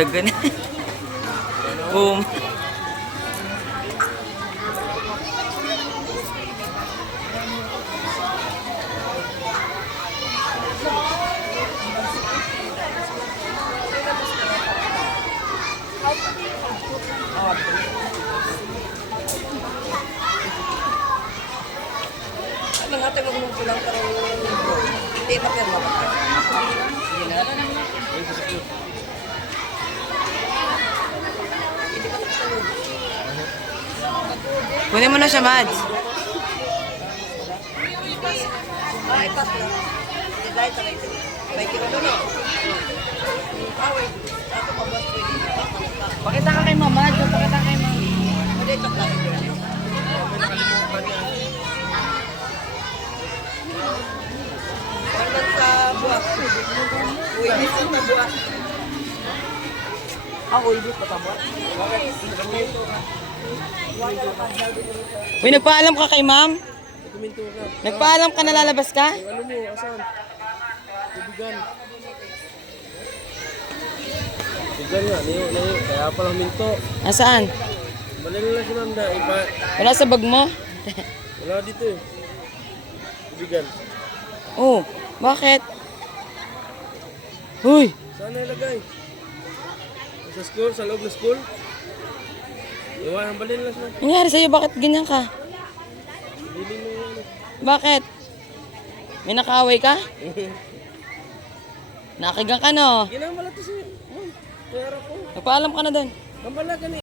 Dagan. Boom. Ang ate mo kung kulang ka rin hindi mapirma ba? Hindi na. Hindi pa tapos Kunin mo na siya, Mads. ay, pas lang. Hindi dahil sa kayo. May kilo na. Away. Ako pabas pwede. Pakita ka kay Mama. Pakita kay Mama. Hindi, ito lang. Hanggang sa buwak. Uy, dito sa buwak. Uy, nagpaalam ka kay Ma'am? Dokumento ka. Nagpaalam ka na lalabas ka? Ano mo, asan? Tubigan. Tubigan nga, nayo. Kaya pala huminto. Nasaan? Balin lang si Ma'am da. Iba, Wala sa bag mo? wala dito eh. Tubigan. Oh, bakit? Uy, Saan nalagay? Sa school? Sa loob ng school? Iwan, balin lang si Ma'am. nangyari sa'yo? Bakit ganyan ka? Bili mo yung ano. Bakit? May nakaaway ka? Nakigang ka no? Ginamala to si Ma'am. Kaya ko. Nagpaalam ka na doon. Kambala ka ni.